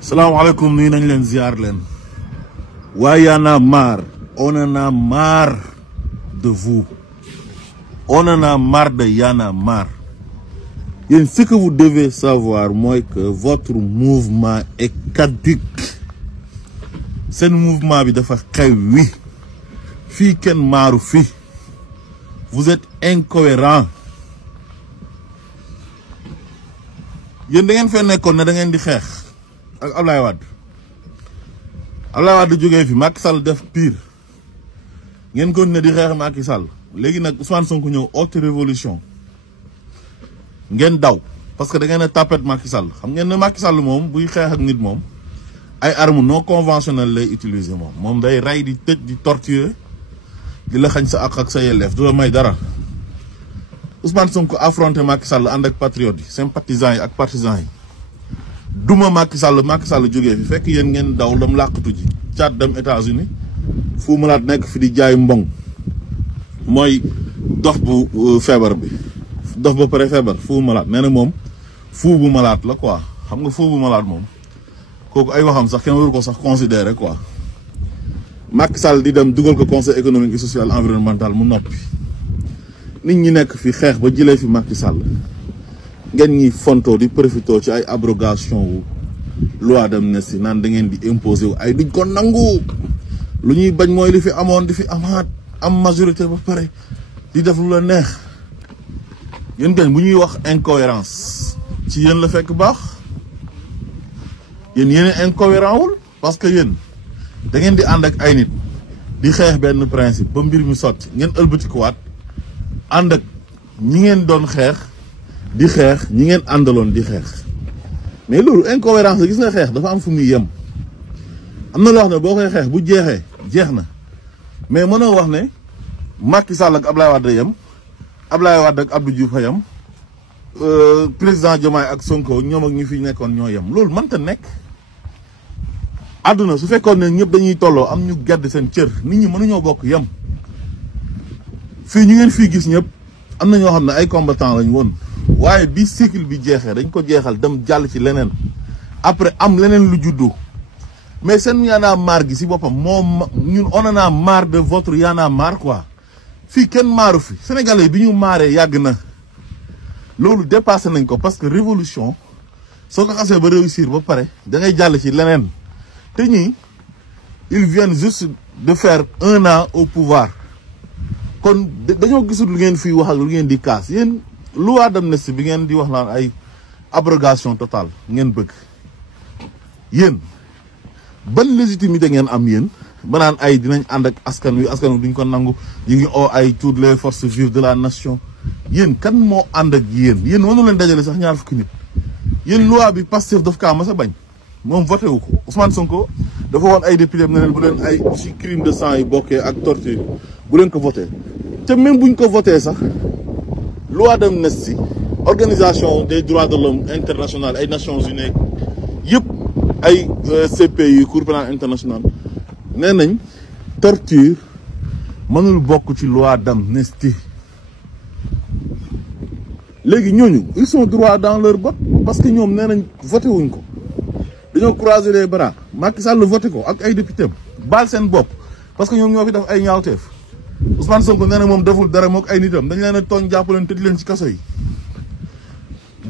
salaamaaleykum nuyu nañ leen ziar leen waaye y'en a marre, on en a marre de vous, on en a marre de y'en a marre. Yéen ce que vous devez savoir mooy que votre mouvement est caduc. Seen mouvement bi dafa xew wi fii kenn maaru fi. Vous êtes incohérent. Yéen da ngeen fee nekkoon ne da ngeen di xeex ak Ablaye Wade. Ablaye Wade jógee fi Macky Sall def pire ngeen continuer di xeex Macky Sall léegi nag Ousmane Sonko ñëw haute révolution ngeen daw parce que da ngeen a tapet Macky Sall. Xam ngeen ne Macky Sall moom buy xeex ak nit moom ay armes non conventionnelles lay utiliser moom day rey di tëj di torturer di la xañ sa ak sa yelleef du la may dara. Ousmane Sonko affronté Macky Sall ànd ak patriotes yi sympathisants yi ak partisans yi duma Macky Sall jógee fi fekk yéen ngeen daw dem làqatu ji caat dem États-Unis Fou Malade nekk fi di jaay mbong mooy dox bu feebar bi dox ba pare feebar Fou Malade nee na moom fou bu malade la quoi. Xam nga fou bu malade moom kooku ay waxam sax kenn waru ko sax considérer quoi. Macky Sall di dem dugal ko conseil économique et social environnemental mu noppi nit ñi nekk fi xeex ba jëlee fi Macky Sall ngeen ñi fonto di profito ci ay abrogation wu loi d'amnistie naan da ngeen di imposer wu ay duñ ko nangu lu ñuy bañ mooy li fi amoon di fi amaat am majorité ba pare di def lu la neex. Yéen kañ bu ñuy wax incohérence ci yéen la fekk baax yéen incohérent wul parce que yéen da ngeen di ànd ak ay nit di xeex benn principe ba mbir mi sotti ngeen ëlbatikuwaat ànd ak ñi ngeen doon xeex di xeex ñi ngeen àndaloon di xeex mais loolu incohérence gis nga xeex dafa am fu muy yem. Am na loo xam ne boo koy xeex bu jeexee jeex na mais mënoo wax ne Macky Sall ak Ablaye Wade yem Ablaye Wade ak Abdou Diouf a yem président Diomaye ak Sonko ñoom ak ñi fi nekkoon ñoo yem loolu mënta nekk. àdduna su fekkoon ne ñëpp dañuy tolloo am ñu gedd seen cër nit ñi mënuñoo bokk yem. fii ñu ngeen fii gis ñëpp am na ñoo xam ne ay combattant lañ woon waaye bi cycle bi jeexee dañ ko jeexal dem jàll ci leneen après am leneen lu juddu mais seen y'en a marre gi si boppam moom ñun on en a marre de votre y'en a marre quoi. fii kenn maaru fi sénégalais bi ñu maaree yàgg na loolu dépassé nañ ko parce que révolution soo ko xasee ba réussir ba pare da ngay jàll ci leneen te ñii ils viennent juste de faire 1 an au pouvoir. kon dañoo gisul lu ngeen fii wax ak lu ngeen di kaas yéen loi d'amnistie bi ngeen di wax naan ay abrogation totale ngeen bëgg yéen ban légitimité ngeen am yéen ba naan ay dinañ ànd ak askan wi duñ ko nangu ñu ngi oo ay toutes les forces vives de la nation. Yéen kan moo ànd ak yéen mënu leen dajale sax ñaar fukki nit yéen loi bi Pastef daf kaa mas a bañ moom voté wu ko. Ousmane Sonko dafa woon ay député ne leen bu leen ay ci crime de sang yi bokkee ak torture bu leen ko voté te même buñ ko voté sax loi d'amnistie organisation des droits de l'homme internationale ay Nations Unies yëpp ay CPI Cour pénale internationale nee nañ torture mënul bokk ci loi d'amnistie. léegi ñooñu ils sont droits dans leur botte parce que ñoom nee nañ voté wuñ ko dañoo croiser les bras Macky Sall voté ko ak ay député baal seen bopp parce que ñoom ñoo fi def ay ñaawteef. Ousmane Sonko nee na moom deful dara mook ay nitam dañ leen a tooñ jàpp leen tëj leen ci kaso yi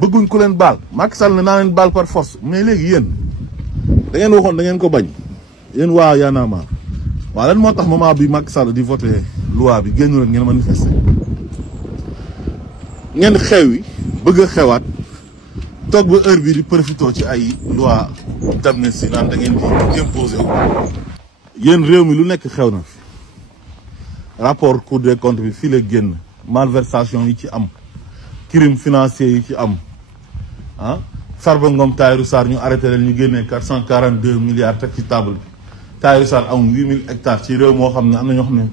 bëgguñ ku leen baal Macky Sall ne naa leen baal par force mais léegi yéen da ngeen waxoon da ngeen ko bañ yéen waa Y'en a marre waaw lan moo tax moment bi Macky Sall di voté loi bi génnu leen ngeen manifester ngeen xewi bëgg a xewaat toog ba heure bi di profité ci ay loi d'amnistie naan da ngeen di imposer wu. yéen réew mi lu nekk xew na fi. rapport Cour des comptes bi fii la génn malversation yi ci am crime financier yi ci am ah Farba Ngom Tahirou Sarr ñu arrêté leen ñu génnee 442 milliards teg ci table bi Tahirou Sarr am 8000 hectares ci réew moo xam ne am na ñoo xam ne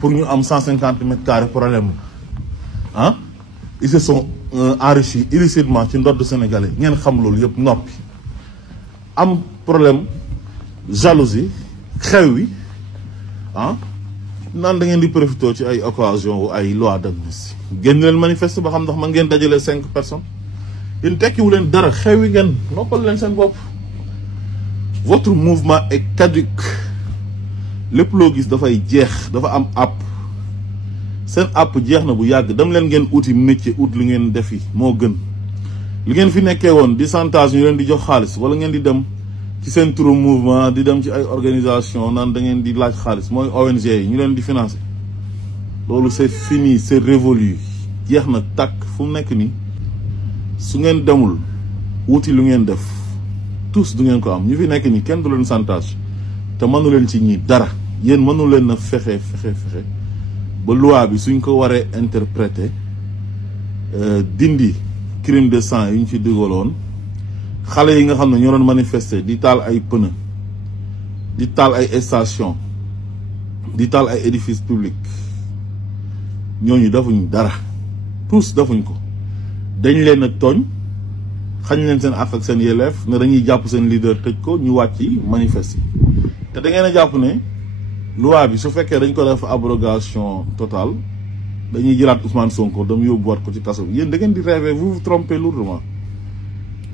pour ñu am 150 mètres carrés problème ah ils se sont enrichis illicitement ci ndodd sénégalais ngeen xam loolu yëpp noppi am problème jalousie xew wi ah naan da ngeen di profité ci ay occasion wu ay loi d'amnistie génn leen manifeste ba xam ndax man ngeen dajale 5 personnes yéen tekkiwu leen dara xewi ngeen noppal leen seen bopp votre mouvement est caduc lépp loo gis dafay jeex dafa am app seen app jeex na bu yàgg dem leen ngeen uti métier ut lu ngeen defi moo gën li ngeen fi nekkee woon di chantage ñu leen di jox xaalis wala ngeen di dem ci seen turu mouvement di dem ci ay organisation naan da ngeen di laaj xaalis mooy ONG yi ñu leen di financer loolu c'est fini c'est révolu jeex na tàkk fu mu nekk nii su ngeen demul wuti lu ngeen def tous du ngeen ko am ñu fi nekk nii kenn du leen chantage te mënu leen ci ñi dara yéen mënu leen na fexe ba loi bi suñ ko waree interpréter dindi crime de sang yi ñu ci dugaloon xale yi nga xam ne ñoo doon manifester di taal ay pneu di taal ay station di taal ay édifices publics ñooñu defuñ dara tous defuñ ko dañ leen a tooñ xañ leen seen àq ak seen yelleef ne dañuy jàpp seen leader tëj ko ñu wàcc manifester te da ngeen a jàpp ne loi bi su fekkee dañ ko def abrogation totale dañuy jëlaat Ousmane Sonko dem yóbbuwaat ko ci kaso bi yéen da ngeen di rêver vous vous trompez lourdement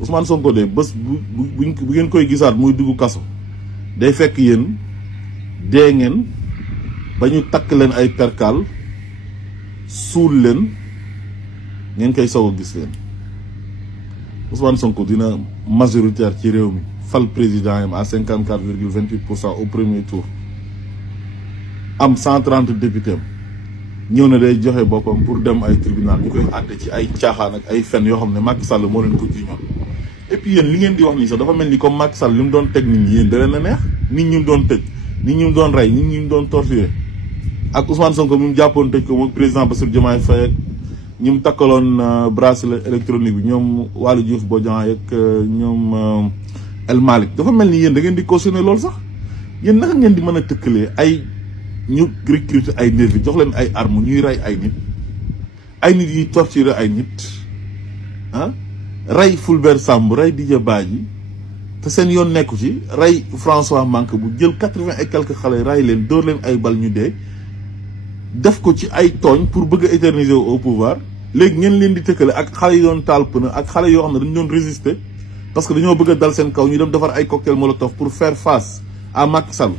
Ousmane Sonko de bés bu ngeen koy gisaat muy dugg kaso day fekk yéen dee ngeen ba ñu takk leen ay perkal suul leen ngeen koy soog a gis leen Ousmane Sonko dina majoritaire ci réew mi fal président yam à 54,28% au premier tour am 130 députés ñëw na day joxe boppam pour dem ay tribunal ñu koy àtte ci ay caaxaan ak ay fen yoo xam ne Macky Sall moo leen ko jiñoon et puis yéen li ngeen di wax nii sax dafa mel ni comme Macky Sall li mu doon teg nit ñi yéen da leen a neex nit ñi mu doon tëj nit ñi mu doon rey nit ñi mu doon torturer ak Ousmane Sonko mi mu jàppoon tëj ko moom président Bassirou Diomaye Faye ak ñi mu takkaloon bracelet électronique bi ñoom Waly Diouf Bodian ak ñoom El Malick dafa mel ni yéen da ngeen di cautionner loolu sax yéen naka ngeen di mën a tëkkalee ay ñu recruter ay nervi jox leen ay armes ñuy rey ay nit yuy torturer ay nit ah rey Fulbert Sambou rey Didier Badji te seen yoon nekku ci rey François Manque bu jël 80 et quelques xale rey leen dóor leen ay bal ñu dee def ko ci ay tooñ pour bëgg a éterniser au pouvoir léegi ngeen leen di tëkkale ak xale yi doon taal pneu ak xale yoo xam ne dañu doon résister parce que dañoo bëgg a dal seen kaw ñu dem defar ay cocktail molotov pour faire face à Macky Sall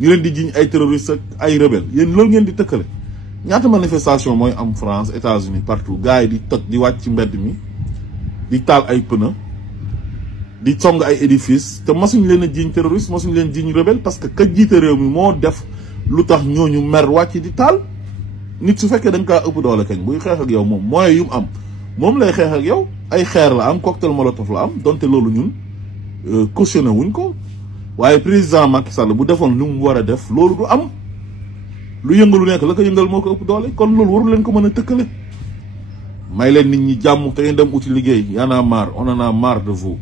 ñu leen di jiñ ay terroristes ak ay rebelles yéen loolu ngeen di tëkkale ñaata manifestation mooy am France États-Unis partout gars yi di toj di wàcc ci mbedd mi di taal ay pneu di song ay édifices te masuñ leen a jiñ terroriste masuñ leen jiñ rebelle parce que ka jiite réew mi moo def lu tax ñooñu mer wàcc di taal nit su fekkee da nga kaa ëpp doole kañ buy xeex ak yow moom moyen yu mu am moom lay xeex ak yow ay xeer la am cocktail molotov la am donte loolu ñun cautionné wuñ ko waaye président Macky Sall bu defoon lu mu war a def loolu du am lu yëngalu nekk la ko yëngal moo ko ëpp doole kon loolu waru leen ko mën a tëkkale may leen nit ñi jàmm te ngeen dem uti liggéey y'en a marre on en a marre de vous